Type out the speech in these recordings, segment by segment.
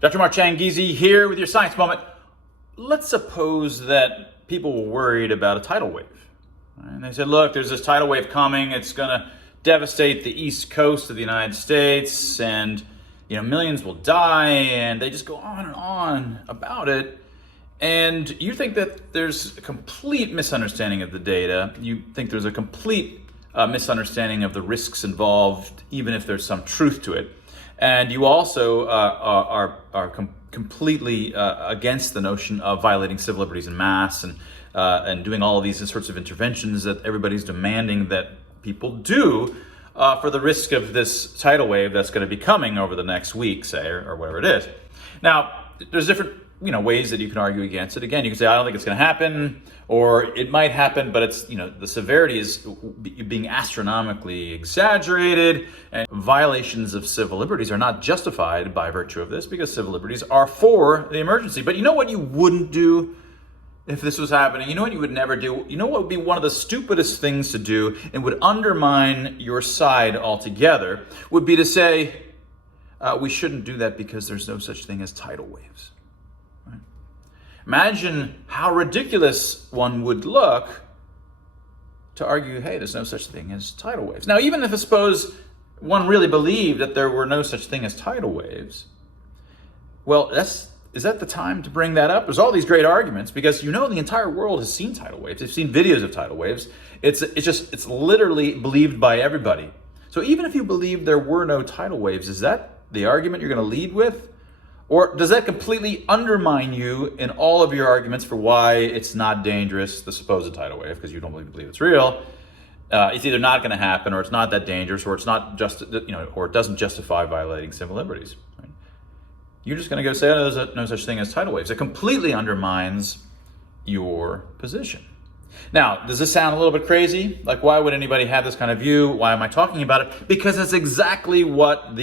Dr. Mark Changizi here with your Science Moment. Let's suppose that people were worried about a tidal wave. And they said, look, there's this tidal wave coming. It's going to devastate the east coast of the United States, and millions will die, and they just go on and on about it. And you think that there's a complete misunderstanding of the data. You think there's a complete misunderstanding of the risks involved, even if there's some truth to it. And you also are completely against the notion of violating civil liberties en masse and doing all of these sorts of interventions that everybody's demanding that people do for the risk of this tidal wave that's going to be coming over the next week, say, or whatever it is. Now, there's different ways that you can argue against it. Again, you can say, I don't think it's going to happen, or it might happen, but it's, the severity is being astronomically exaggerated, and violations of civil liberties are not justified by virtue of this, because civil liberties are for the emergency. But you know what you wouldn't do if this was happening? You know what you would never do? You know what would be one of the stupidest things to do and would undermine your side altogether? Would be to say, we shouldn't do that because there's no such thing as tidal waves. Imagine how ridiculous one would look to argue, hey, there's no such thing as tidal waves. Now, even if, I suppose, one really believed that there were no such thing as tidal waves, well, is that the time to bring that up? There's all these great arguments because the entire world has seen tidal waves. They've seen videos of tidal waves. It's literally believed by everybody. So even if you believe there were no tidal waves, is that the argument you're going to lead with? Or does that completely undermine you in all of your arguments for why it's not dangerous, the supposed tidal wave, because you don't believe it's real? It's either not going to happen, or it's not that dangerous, or it's not just, or it doesn't justify violating civil liberties. Right? You're just going to go say, oh, there's no such thing as tidal waves. It completely undermines your position. Now, does this sound a little bit crazy? Like, why would anybody have this kind of view? Why am I talking about it? Because it's exactly what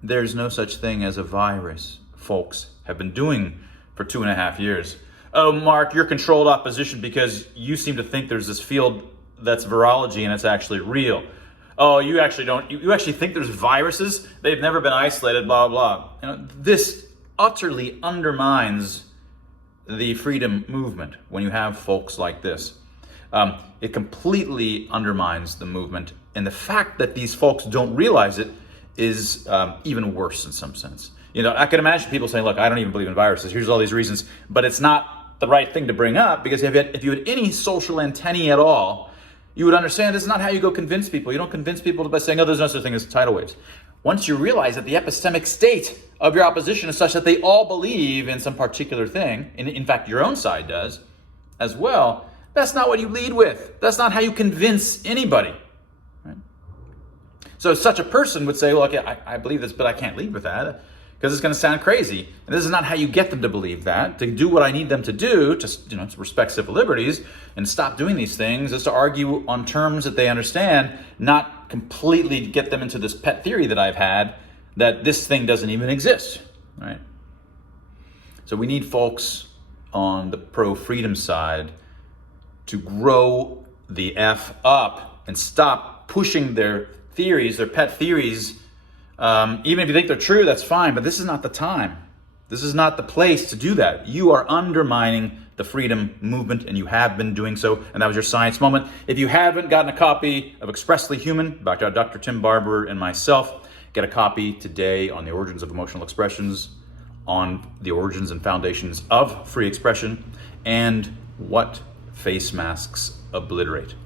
there's no such thing as a virus folks have been doing for 2.5 years. Oh, Mark, you're controlled opposition because you seem to think there's this field that's virology and it's actually real. Oh, you actually don't. You actually think there's viruses? They've never been isolated, blah, blah. This utterly undermines the freedom movement when you have folks like this. It completely undermines the movement. And the fact that these folks don't realize it is even worse in some sense. I can imagine people saying, look, I don't even believe in viruses. Here's all these reasons. But it's not the right thing to bring up, because if you had any social antennae at all, you would understand this is not how you go convince people. You don't convince people by saying, oh, there's no such thing as tidal waves. Once you realize that the epistemic state of your opposition is such that they all believe in some particular thing, and in fact your own side does as well, that's not what you lead with. That's not how you convince anybody. So such a person would say, well, okay, I believe this, but I can't lead with that because it's going to sound crazy. And this is not how you get them to believe that. To do what I need them to do, to respect civil liberties and stop doing these things, is to argue on terms that they understand, not completely get them into this pet theory that I've had that this thing doesn't even exist, right? So we need folks on the pro-freedom side to grow the F up and stop pushing their theories, their pet theories. Even if you think they're true, that's fine, but this is not the time. This is not the place to do that. You are undermining the freedom movement, and you have been doing so, and that was your Science Moment. If you haven't gotten a copy of Expressly Human by Dr. Tim Barber and myself, get a copy today on the origins of emotional expressions, on the origins and foundations of free expression, and what face masks obliterate.